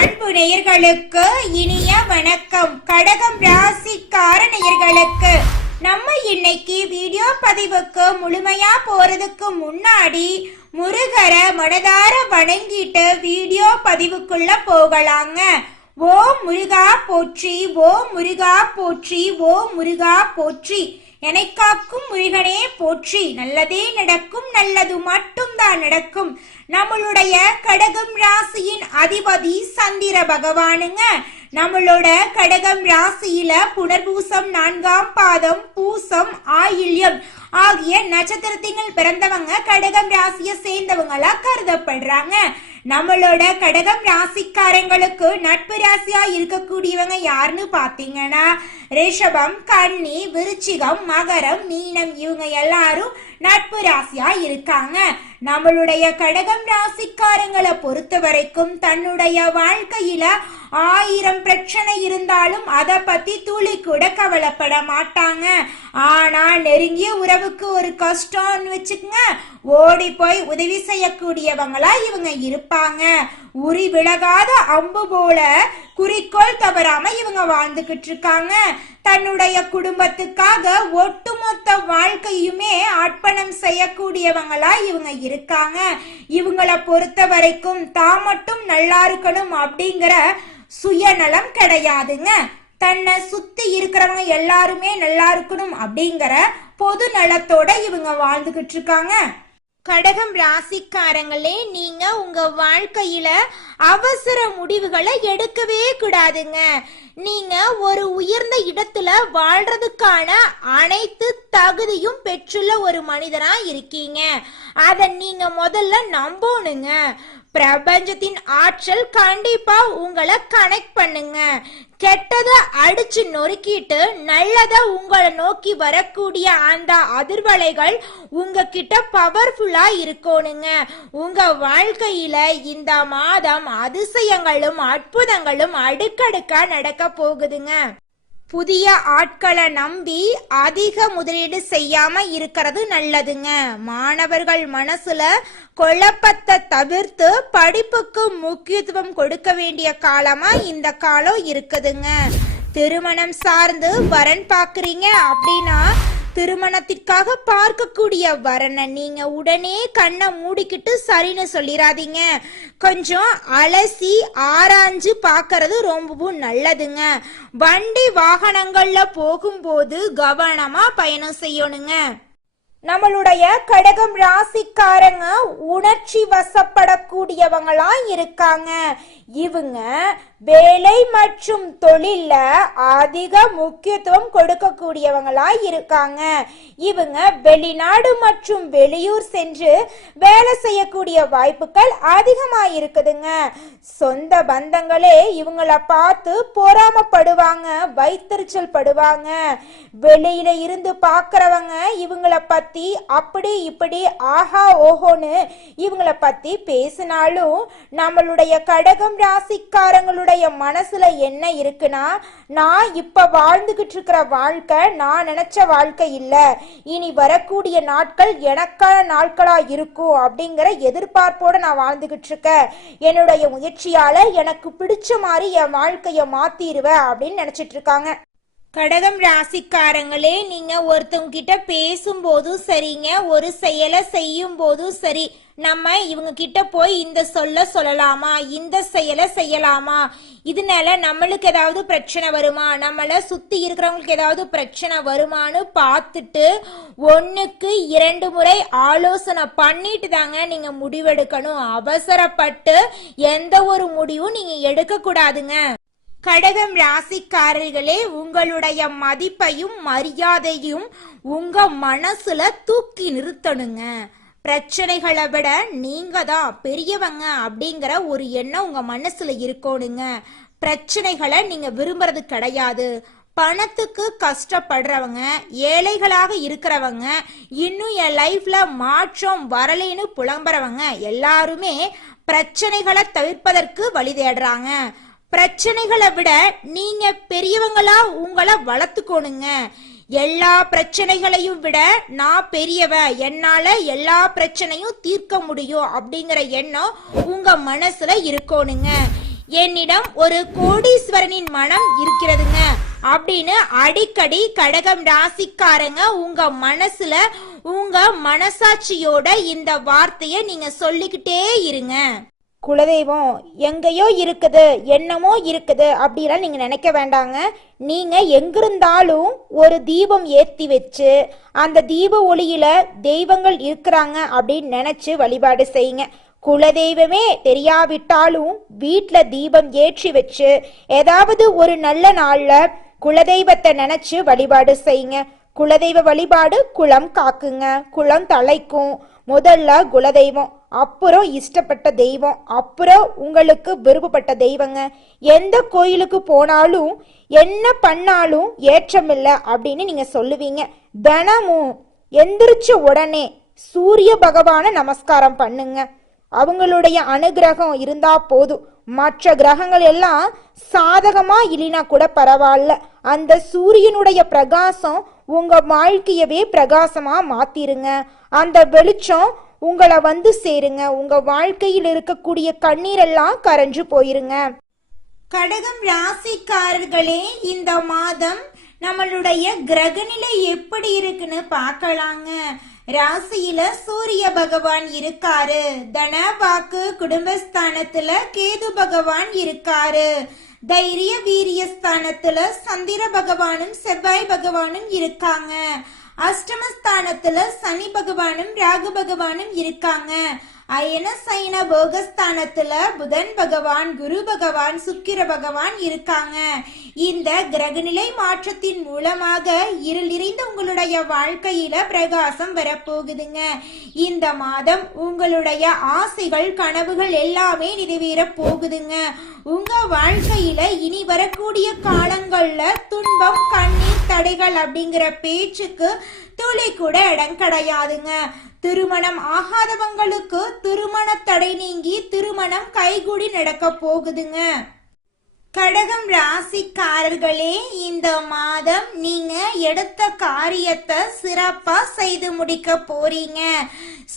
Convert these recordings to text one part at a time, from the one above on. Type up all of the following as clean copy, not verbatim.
அன்பு நேயர்களுக்கு இனிய வணக்கம். கடகம் ராசிக்கார நேயர்களுக்கு நம்ம இன்னைக்கு வீடியோ பதிவுக்கு முழுமையா போறதுக்கு முன்னாடி முருகரை மனதார வணங்கிட்டு வீடியோ பதிவுக்குள்ள போகலாங்க. ஓம் முருகா போற்றி, ஓம் முருகா போற்றி, ஓம் முருகா போற்றி. எனக்காக்கும் முருகனே போற்றி. நல்லதே நடக்கும், நல்லது மட்டும்தான் நடக்கும். நம்மளுடைய கடகம் ராசியின் அதிபதி சந்திர பகவானுங்க. நம்மளோட கடகம் ராசியில புனர்பூசம் 4ஆம் பாதம், பூசம், ஆயில்யம் ஆகிய நட்சத்திரத்தினால் பிறந்தவங்க கடகம் ராசியை சேர்ந்தவங்களா கருதப்படுறாங்க. நம்மளோட கடகம் ராசிக்காரங்களுக்கு நட்பு ராசியா இருக்கக்கூடியவங்க யாருன்னு பாத்தீங்கன்னா ரிஷபம், கன்னி, விருச்சிகம், மகரம், மீனம் இவங்க எல்லாரும் நட்பு ராசியா இருக்காங்க. நம்மளுடைய கடகம் ராசிக்காரங்களை பொறுத்த வரைக்கும் தன்னுடைய வாழ்க்கையில 1000 பிரச்சனை இருந்தாலும் அதை பத்தி துளி கூட கவலைப்பட மாட்டாங்க. ஆனா நெருங்கிய உறவுக்கு ஒரு கஷ்டம்னு வச்சுக்கங்க, ஓடி போய் உதவி செய்யக்கூடியவங்களா இவங்க இருப்பாங்க. உரி விலகாத அம்பு போல குறிக்கோள் தவறாம இவங்க வாழ்ந்துகிட்டு இருக்காங்க. தன்னுடைய குடும்பத்துக்காக ஒட்டுமொத்த வாழ்க்கையுமே அர்ப்பணம் செய்யக்கூடியவங்களா இவங்க இருக்காங்க. இவங்களை பொறுத்த வரைக்கும் தான் மட்டும் நல்லா இருக்கணும் அப்படிங்கிற சுயநலம் கிடையாதுங்க. தன்னை சுத்தி இருக்கிறவங்க எல்லாருமே நல்லா இருக்கணும் அப்படிங்கிற பொது நலத்தோட இவங்க வாழ்ந்துகிட்டு இருக்காங்க. கடகம் ராசிக்காரங்களே, நீங்க உங்க வாழ்க்கையில அவசர முடிவுகளை எடுக்கவே கூடாதுங்க. நீங்க ஒரு உயர்ந்த இடத்துல வாழ்றதுக்கான அனைத்து தகுதியும் பெற்றுள்ள ஒரு மனிதனா இருக்கீங்க. அத நீங்க முதல்ல நம்பணுங்க. பிரபஞ்சத்தின் ஆற்றல் கண்டிப்பா உங்களை கனெக்ட் பண்ணுங்க. கெட்டத அடிச்சு நொறுக்கிட்டு நல்லத உங்களை நோக்கி வரக்கூடிய அந்த அதிர்வலைகள் உங்ககிட்ட பவர்ஃபுல்லா இருக்கணுங்க. உங்க வாழ்க்கையில இந்த மாதம் அதிசயங்களும் அற்புதங்களும் அடுக்கடுக்கா நடக்க போகுதுங்க. புதிய ஆட்களை நம்பி அதிக முதலீடு செய்யாம இருக்கிறது நல்லதுங்க. மாணவர்கள் மனசுல குழப்பத்தை தவிர்த்து படிப்புக்கு முக்கியத்துவம் கொடுக்க வேண்டிய காலமா இந்த காலம் இருக்குதுங்க. திருமணம் சார்ந்து வரன் பாக்குறீங்க அப்படின்னா திருமணத்திற்காக பார்க்கக்கூடிய வரனை நீங்க உடனே கண்ணை மூடிக்கிட்டு சரின்னு சொல்லிடாதீங்க. கொஞ்சம் அலசி ஆராய்ஞ்சு பார்க்கறது ரொம்பவும் நல்லதுங்க. வண்டி வாகனங்கள்ல போகும்போது கவனமா பயணம் செய்யணுங்க. நம்மளுடைய கடகம் ராசிக்காரங்க உணர்ச்சி வசப்படக்கூடியவங்களா இருக்காங்க. இவங்க வேலை மற்றும் தொழில அதிக முக்கியத்துவம் கொடுக்கக்கூடியவங்களா இருக்காங்க. இவங்க வெளிநாடு மற்றும் வெளியூர் சென்று வேலை செய்யக்கூடிய வாய்ப்புகள் அதிகமா இருக்குதுங்க. சொந்த பந்தங்களே இவங்கள பார்த்து பொறாமப்படுவாங்க, வைத்தறிச்சல் படுவாங்க. வெளியில இருந்து பாக்குறவங்க இவங்கள பத்தி அப்படி இப்படி ஆஹா ஓஹோன்னு இவங்கள பத்தி பேசினாலும் நம்மளுடைய கடகம் ராசிக்காரங்களுடைய மனசுல என்ன இருக்குன்னா, நான் இப்ப வாழ்ந்துகிட்டு இருக்கிற வாழ்க்கை நான் நினைச்ச வாழ்க்கை இல்ல, இனி வரக்கூடிய நாட்கள் எனக்கான நாட்களா இருக்கும் அப்படிங்கிற எதிர்பார்ப்போட நான் வாழ்ந்துகிட்டு இருக்கேன். என்னுடைய முயற்சியால எனக்கு பிடிச்ச மாதிரி என் வாழ்க்கைய மாத்திருவேன் அப்படின்னு நினைச்சிட்டு இருக்காங்க. கடகம் ராசிக்காரங்களே, நீங்க ஒருத்தவங்க கிட்ட பேசும்போதும் சரிங்க, ஒரு செயலை செய்யும் போதும் சரி, நம்ம இவங்க கிட்ட போய் இந்த சொல்ல சொல்லலாமா, இந்த செயலை செய்யலாமா, இதனால நம்மளுக்கு ஏதாவது பிரச்சனை வருமா, நம்மள சுத்தி இருக்கிறவங்களுக்கு ஏதாவது பிரச்சனை வருமானு பார்த்துட்டு 1க்கு 2 முறை ஆலோசனை பண்ணிட்டு தாங்க நீங்க முடிவெடுக்கணும். அவசரப்பட்டு எந்த ஒரு முடிவும் நீங்க எடுக்க கூடாதுங்க. கடகம் ராசிக்காரர்களே, உங்களுடைய மதிப்பையும் மரியாதையும் உங்க மனசுல தூக்கி நிறுத்தணுங்க. பிரச்சனைகளை விட நீங்க தான் பெரியவங்க அப்படிங்கிற ஒரு எண்ணம் உங்க மனசுல இருக்கணுங்க. பிரச்சனைகளை நீங்க விரும்புறது கிடையாது. பணத்துக்கு கஷ்டப்படுறவங்க, ஏழைகளாக இருக்கிறவங்க, இன்னும் என் லைஃப்ல மாற்றம் வரலைன்னு புலம்புறவங்க எல்லாருமே பிரச்சனைகளை தவிர்ப்பதற்கு வழி தேடுறாங்க. பிரச்சனைகளை விட நீங்க பெரியவங்களா உங்களை வளர்த்துக்கோணுங்க. எல்லா பிரச்சனைகளையும் விட நான் பெரியவ, என்னால எல்லா பிரச்சனையும் தீர்க்க முடியும் அப்படிங்கிற எண்ணம் உங்க மனசுல இருக்கணுங்க. என்னிடம் ஒரு கோடீஸ்வரனின் மனம் இருக்கிறதுங்க அப்படின்னு அடிக்கடி கடகம் ராசிக்காரங்க உங்க மனசுல உங்க மனசாட்சியோட இந்த வார்த்தைய நீங்க சொல்லிக்கிட்டே இருங்க. குலதெய்வம் எங்கேயோ இருக்குது, என்னமோ இருக்குது அப்படிலாம் நீங்க நினைக்க வேண்டாங்க. நீங்க எங்கிருந்தாலும் ஒரு தீபம் ஏத்தி வச்சு அந்த தீப ஒளியில தெய்வங்கள் இருக்கிறாங்க அப்படின்னு நினைச்சு வழிபாடு செய்யுங்க. குலதெய்வமே தெரியாவிட்டாலும் வீட்டில் தீபம் ஏற்றி வச்சு ஏதாவது ஒரு நல்ல நாள்ல குலதெய்வத்தை நினைச்சு வழிபாடு செய்யுங்க. குலதெய்வ வழிபாடு குலம் காக்குங்க, குலம் தலைக்கும். முதல்ல குலதெய்வம், அப்புறம் இஷ்டப்பட்ட தெய்வம், அப்புறம் உங்களுக்கு விருப்பப்பட்ட தெய்வங்க. எந்த கோயிலுக்கு போனாலும் என்ன பண்ணாலும் ஏற்றமில்லை அப்படின்னு நீங்க சொல்லுவீங்க. தினமும் எந்திரிச்ச உடனே சூரிய பகவான நமஸ்காரம் பண்ணுங்க. அவங்களுடைய அனுகிரகம் இருந்தா போதும். மற்ற கிரகங்கள் எல்லாம் சாதகமா இல்லைனா கூட பரவாயில்ல, அந்த சூரியனுடைய பிரகாசம் உங்க வாழ்க்கையவே பிரகாசமா மாத்திருங்க. அந்த வெளிச்சம் உங்களை வந்து சேருங்க. உங்க வாழ்க்கையில் இருக்கக்கூடிய கண்ணீரெல்லாம் கரைஞ்சு போயிருங்க. கடகம் ராசிக்காரர்களே, இந்த மாதம் நம்மளுடைய கிரகநிலை எப்படி இருக்குன்னு பார்க்கலாங்க. ராசியில சூரிய பகவான் இருக்காரு. தன வாக்கு குடும்பஸ்தானத்துல கேது பகவான் இருக்காரு. தைரிய வீரிய ஸ்தானத்துல சந்திர பகவானும் செவ்வாய் பகவானும் இருக்காங்க. அஷ்டமஸ்தானத்துல சனி பகவானும் ராகு பகவானும் இருக்காங்க. அயன சைன போகஸ்தானத்துல புதன் பகவான், குரு பகவான், சுக்கிர பகவான் இருக்காங்க. இந்த கிரகநிலை மாற்றத்தின் மூலமாக இருள் நிறைந்த உங்களுடைய வாழ்க்கையில பிரகாசம் வரப்போகுதுங்க. இந்த மாதம் உங்களுடைய ஆசைகள் கனவுகள் எல்லாமே நிறைவேற போகுதுங்க. உங்க வாழ்க்கையில இனி வரக்கூடிய காலங்கள்ல துன்பம் கண்ணீர் தடைகள் அப்படிங்கிற பேச்சுக்கு துளி கூட இடம் கிடையாதுங்க. திருமணம் ஆகாதவங்களுக்கு திருமண தடை நீங்கி திருமணம் கைகூடி நடக்க போகுதுங்க. கடகம் ராசிக்காரர்களே, இந்த மாதம் நீங்க எடுத்த காரியத்தை சிறப்பா செய்து முடிக்க போறீங்க.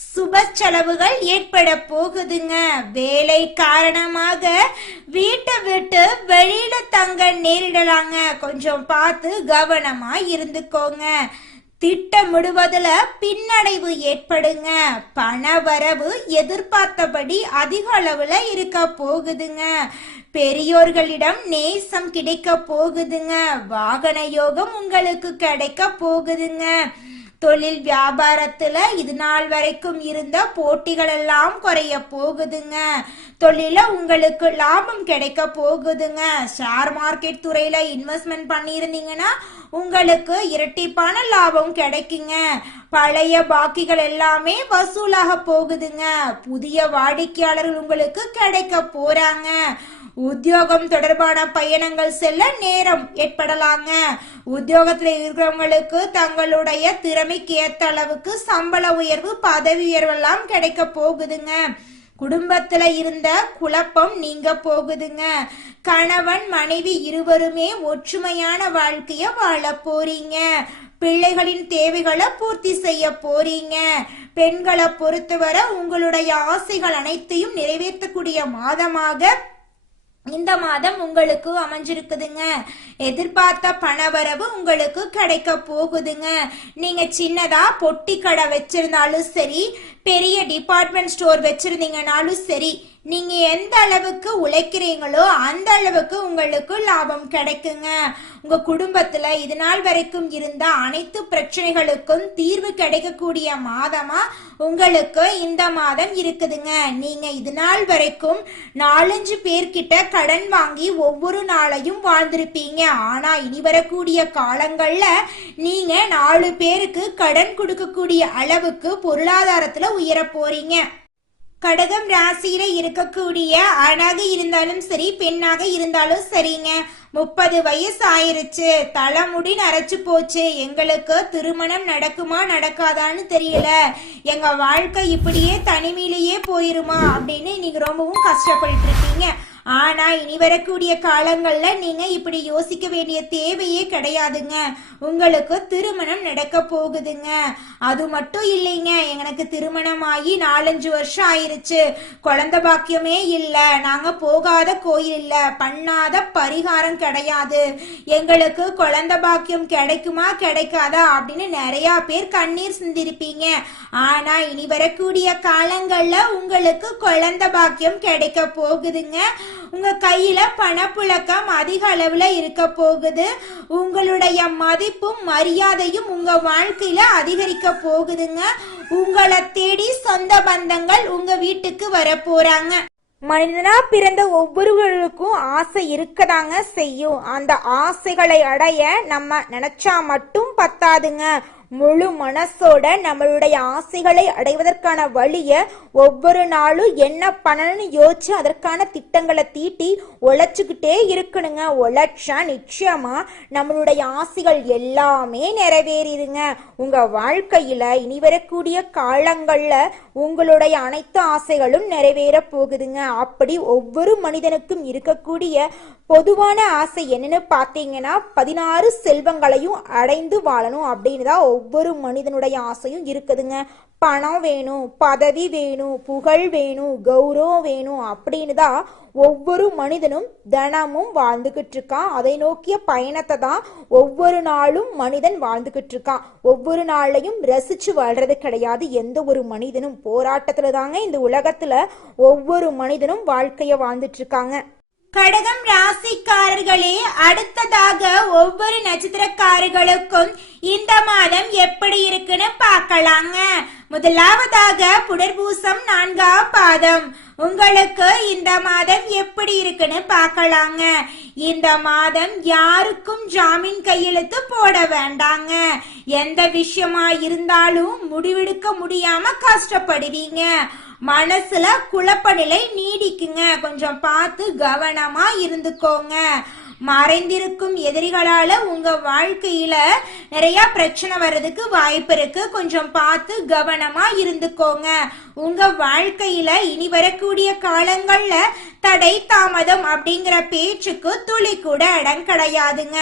சுப செலவுகள் ஏற்பட போகுதுங்க. வேலை காரணமாக வீட்டை விட்டு வெளியில தங்க நேரிடலாங்க. கொஞ்சம் பார்த்து கவனமா இருந்துக்கோங்க. திட்டமிடுவதுல பின்னடைவு ஏற்படுங்க. பண வரவு எதிர்பார்த்தபடி அதிக அளவுல இருக்க போகுதுங்க. பெரியோர்களிடம் நேசம் கிடைக்க போகுதுங்க. வாகன யோகம் உங்களுக்கு கிடைக்க போகுதுங்க. தொழில் வியாபாரத்துல இது நாள் வரைக்கும் இருந்த போட்டிகள் எல்லாம் குறைய போகுதுங்க. தொழில உங்களுக்கு லாபம் கிடைக்க போகுதுங்க. ஷேர் மார்க்கெட் துறையில இன்வெஸ்ட்மெண்ட் பண்ணியிருந்தீங்கன்னா உங்களுக்கு இரட்டிப்பான லாபம் கிடைக்குங்க. பழைய பாக்கிகள் எல்லாமே வசூலாக போகுதுங்க. புதிய வாடிக்கையாளர்கள் உங்களுக்கு கிடைக்க போறாங்க. உத்தியோகம் தொடர்பான பயணங்கள் செல்ல நேரம் ஏற்படலாங்க. உத்தியோகத்துல இருக்கிறவங்களுக்கு தங்களுடைய திறமைக்கு ஏத்த அளவுக்கு சம்பள உயர்வு, பதவி உயர்வு எல்லாம் கிடைக்க போகுதுங்க. குடும்பத்துல இருந்த குழப்பம் நீங்க போகுதுங்க. கணவன் மனைவி இருவருமே ஒற்றுமையான வாழ்க்கைய வாழ போறீங்க. பிள்ளைகளின் தேவைகளை பூர்த்தி செய்ய போறீங்க. பெண்களை பொறுத்தவரை உங்களுடைய ஆசைகள் அனைத்தையும் நிறைவேற்றக்கூடிய மாதமாக இந்த மாதம் உங்களுக்கு அமைஞ்சிருக்குதுங்க. எதிர்பார்த்த பணவரவு உங்களுக்கு கிடைக்க போகுதுங்க. நீங்க சின்னதா பொட்டி கடை வச்சிருந்தாலும் சரி, பெரிய டிபார்ட்மெண்ட் ஸ்டோர் வச்சிருந்தீங்கனாலும் சரி, நீங்க எந்த அளவுக்கு உழைக்கிறீங்களோ அந்த அளவுக்கு உங்களுக்கு லாபம் கிடைக்குங்க. உங்க குடும்பத்துல இது நாள் வரைக்கும் இருந்த அனைத்து பிரச்சனைகளுக்கும் தீர்வு கிடைக்கக்கூடிய மாதமா உங்களுக்கு இந்த மாதம் இருக்குதுங்க. நீங்க இது நாள் வரைக்கும் 4-5 பேர்கிட்ட கடன் வாங்கி ஒவ்வொரு நாளையும் வாழ்ந்திருப்பீங்க. ஆனா இனி வரக்கூடிய காலங்கள்ல நீங்க 4 பேருக்கு கடன் கொடுக்கக்கூடிய அளவுக்கு பொருளாதாரத்துல உயர போறீங்க. கடகம் ராசியில இருக்கக்கூடிய ஆணாக இருந்தாலும் சரி, பெண்ணாக இருந்தாலும் சரிங்க, 30 வயசு ஆயிருச்சு, தலைமுடி நரைச்சு போச்சு, எங்களுக்கு திருமணம் நடக்குமா நடக்காதான்னு தெரியல, எங்க வாழ்க்கை இப்படியே தனிமையிலேயே போயிருமா அப்படின்னு நீங்க ரொம்பவும் கஷ்டப்பட்டு இருக்கீங்க. ஆனா இனி வரக்கூடிய காலங்கள்ல நீங்க இப்படி யோசிக்க வேண்டிய தேவையே கிடையாதுங்க. உங்களுக்கு திருமணம் நடக்க போகுதுங்க. அது மட்டும் இல்லைங்க, எனக்கு திருமணம் ஆகி 4-5 வருஷம் ஆயிருச்சு, குழந்தை பாக்கியமே இல்ல, நாங்க போகாத கோயில் இல்ல, பண்ணாத பரிகாரம் கிடையாது, எங்களுக்கு குழந்தை பாக்கியம் கிடைக்குமா கிடைக்காதா அப்படின்னு நிறைய பேர் கண்ணீர் சிந்திருப்பீங்க. ஆனா இனி வரக்கூடிய காலங்கள்ல உங்களுக்கு குழந்தை பாக்கியம் கிடைக்க போகுதுங்க. உங்க கையில பணப்புழக்கம் அதிக அளவுல இருக்க போகுது. உங்களுடைய மதிப்பும் மரியாதையும் உங்க வாழ்க்கையில அதிகரிக்க போகுதுங்க. உங்களை தேடி சொந்த பந்தங்கள் உங்க வீட்டுக்கு வர போறாங்க. மனிதனா பிறந்த ஒவ்வொருவருக்கும் ஆசை இருக்கதாங்க செய்யும். அந்த ஆசைகளை அடைய நம்ம நினைச்சா மட்டும் பத்தாதுங்க. முழு மனசோட நம்மளுடைய ஆசைகளை அடைவதற்கான வழிய ஒவ்வொரு நாளும் என்ன பண்ணணும்னு யோசிச்சு அதற்கான திட்டங்களை தீட்டி உழைச்சுக்கிட்டே இருக்கணுங்க. உழைச்சா நிச்சயமா நம்மளுடைய ஆசைகள் எல்லாமே நிறைவேறிடுங்க. உங்க வாழ்க்கையில இனி வரக்கூடிய காலங்கள்ல உங்களுடைய அனைத்து ஆசைகளும் நிறைவேற போகுதுங்க. அப்படி ஒவ்வொரு மனிதனுக்கும் இருக்கக்கூடிய பொதுவான ஆசை என்னன்னு பார்த்தீங்கன்னா 16 செல்வங்களையும் அடைந்து வாழணும் அப்படின்னு தான் ஒவ்வொரு மனிதனுடைய ஆசையும் இருக்குதுங்க. பணம் வேணும், பதவி வேணும், புகழ் வேணும், கௌரவம் வேணும் அப்படின்னு தான் ஒவ்வொரு மனிதனும் தினமும் வாழ்ந்துகிட்டு இருக்கான். அதை நோக்கிய பயணத்தை தான் ஒவ்வொரு நாளும் மனிதன் வாழ்ந்துகிட்டு இருக்கான். ஒவ்வொரு நாளையும் ரசிச்சு வாழ்றது கிடையாது எந்த ஒரு மனிதனும். போராட்டத்துல தாங்க இந்த உலகத்துல ஒவ்வொரு மனிதனும் வாழ்க்கைய வாழ்ந்துட்டு இருக்காங்க. கடகம் ராசிக்காரர்களே, அடுத்ததாக ஒவ்வொரு நட்சத்திரக்காரர்களுக்கும் இந்த மாதம் எப்படி இருக்குன்னு பார்க்கலாங்க. முதலாவதாக புனர்பூசம் 4ஆம் பாதம். உங்களுக்கு இந்த மாதம் எப்படி இருக்குன்னு பார்க்கலாங்க. இந்த மாதம் யாருக்கும் ஜாமீன் கையெழுத்து போட வேண்டாங்க. எந்த விஷயமா இருந்தாலும் முடிவெடுக்க முடியாம கஷ்டப்படுவீங்க. மனசுல குழப்ப நிலை நீடிக்குங்க. கொஞ்சம் பார்த்து கவனமா இருந்துக்கோங்க. மறைந்திருக்கும் எதிரிகளால உங்க வாழ்க்கையில நிறைய பிரச்சனை வர்றதுக்கு வாய்ப்பு இருக்கு. கொஞ்சம் பார்த்து கவனமா இருந்துக்கோங்க. உங்க வாழ்க்கையில இனி வரக்கூடிய காலங்கள்ல தடை தாமதம் அப்படிங்கிற பேச்சுக்கு துளி கூட இடம் கிடையாதுங்க.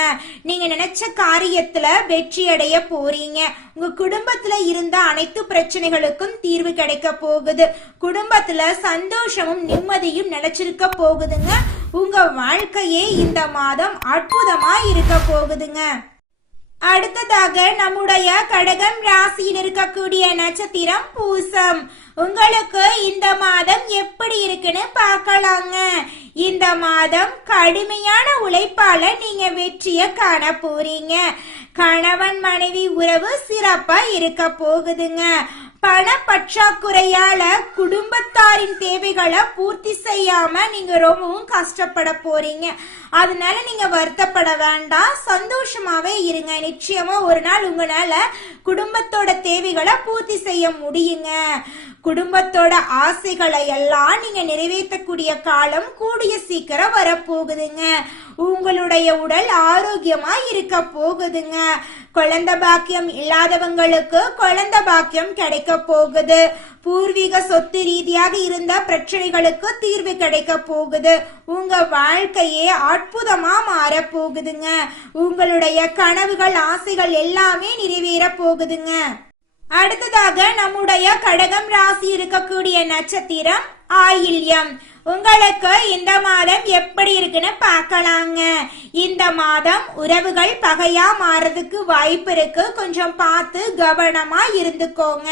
நீங்க நினைச்ச காரியத்துல வெற்றி அடைய போறீங்க. உங்க குடும்பத்துல இருந்த அனைத்து பிரச்சனைகளுக்கும் தீர்வு கிடைக்க போகுது. குடும்பத்துல சந்தோஷமும் நிம்மதியும் நிலைச்சிருக்க போகுதுங்க. உங்க வாழ்க்கையே இந்த மாதம் அற்புதமா இருக்க போகுதுங்க. அடுத்ததாக நம்முடைய கடகம் ராசியில் இருக்கக்கூடிய நட்சத்திரம் பூசம். உங்களுக்கு இந்த மாதம் எப்படி இருக்குன்னு பார்க்கலாங்க. இந்த மாதம் கடுமையான உழைப்பால நீங்க வெற்றிய காண போறீங்க. கணவன் மனைவி உறவு சிறப்பா இருக்க போகுதுங்க. பண பற்றாக்குறையால குடும்பத்தாரின் தேவைகளை பூர்த்தி செய்யாம நீங்க ரொம்பவும் கஷ்டப்பட போறீங்க. அதனால நீங்க வருத்தப்பட வேண்டாம், சந்தோஷமாவே இருங்க. நிச்சயமா ஒரு நாள் உங்களால குடும்பத்தோட தேவைகளை பூர்த்தி செய்ய முடியுங்க. குடும்பத்தோட ஆசைகளை எல்லாம் நீங்க நிறைவேற்றக்கூடிய காலம் கூடிய சீக்கிரம் வரப்போகுதுங்க. உங்களுடைய உடல் ஆரோக்கியமா இருக்க போகுதுங்க. குழந்தை பாக்கியம் இல்லாதவங்களுக்கு குழந்தை பாக்கியம் கிடைக்க போகுது. பூர்வீக சொத்து ரீதியாக இருந்த பிரச்சனைகளுக்கு தீர்வு கிடைக்க போகுது. உங்க வாழ்க்கையே அற்புதமா மாற போகுதுங்க. உங்களுடைய கனவுகள் ஆசைகள் எல்லாமே நிறைவேற போகுதுங்க. அடுத்ததாக நம்முடைய கடகம் ராசி இருக்கக்கூடிய நட்சத்திரம் ஆயில்யம். உங்களுக்கு இந்த மாதம் எப்படி இருக்குன்னு பார்க்கலாங்க. இந்த மாதம் உறவுகள் பகையா மாறதுக்கு வாய்ப்பு இருக்கு. கொஞ்சம் பார்த்து கவனமா இருந்துக்கோங்க.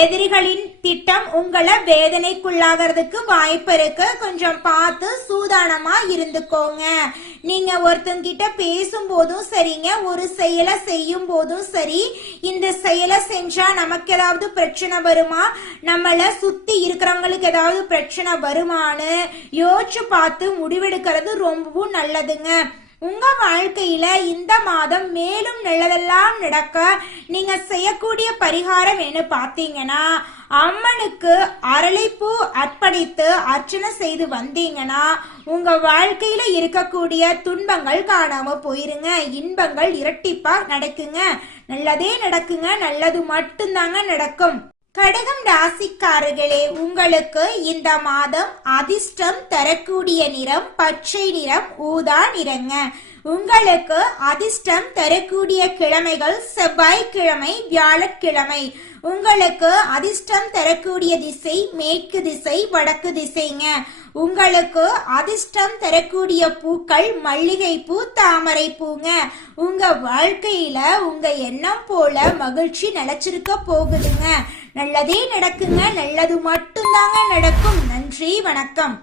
எதிரிகளின் திட்டம் உங்களை வேதனைக்குள்ளாகிறதுக்கு வாய்ப்பு இருக்கு. கொஞ்சம் பார்த்து சூதானமா இருந்துக்கோங்க. நீங்க ஒருத்தங்கிட்ட பேசும்போதும் சரிங்க, ஒரு செயலை செய்யும் போதும் சரி, இந்த செயலை செஞ்சா நமக்கு ஏதாவது பிரச்சனை வருமா, நம்மள சுத்தி இருக்கிறவங்களுக்கு ஏதாவது பிரச்சனை வருமானு யோசிச்சு பார்த்து முடிவெடுக்கிறது ரொம்பவும் நல்லதுங்க. உங்க வாழ்க்கையில இந்த மாதம் மேலும் நல்லதெல்லாம் நடக்க நீங்க செய்யக்கூடிய பரிகாரம் என்ன பார்த்தீங்கன்னா, அம்மனுக்கு அரளிப்பூ அர்ப்பணித்து அர்ச்சனை செய்து வந்தீங்கன்னா உங்க வாழ்க்கையில இருக்கக்கூடிய துன்பங்கள் காணாம போயிருங்க. இன்பங்கள் இரட்டிப்பா நடக்குங்க. நல்லதே நடக்குங்க. நல்லது மட்டும்தாங்க நடக்கும். கடகம் ராசிக்காரர்களே, உங்களுக்கு இந்த மாதம் அதிர்ஷ்டம் தரக்கூடிய நிறம் பச்சை நிறம், ஊதா நிறங்க. உங்களுக்கு அதிர்ஷ்டம் தரக்கூடிய கிழமைகள் செவ்வாய்க்கிழமை, வியாழக்கிழமை. உங்களுக்கு அதிர்ஷ்டம் தரக்கூடிய திசை மேற்கு திசை, வடக்கு திசைங்க. உங்களுக்கு அதிர்ஷ்டம் தரக்கூடிய பூக்கள் மல்லிகை பூ, தாமரை பூங்க. உங்க வாழ்க்கையில உங்க எண்ணம் போல மகிழ்ச்சி நிலைச்சிருக்க போகுதுங்க. நல்லதே நடக்குங்க, நல்லது மட்டும்தாங்க நடக்கும். நன்றி, வணக்கம்.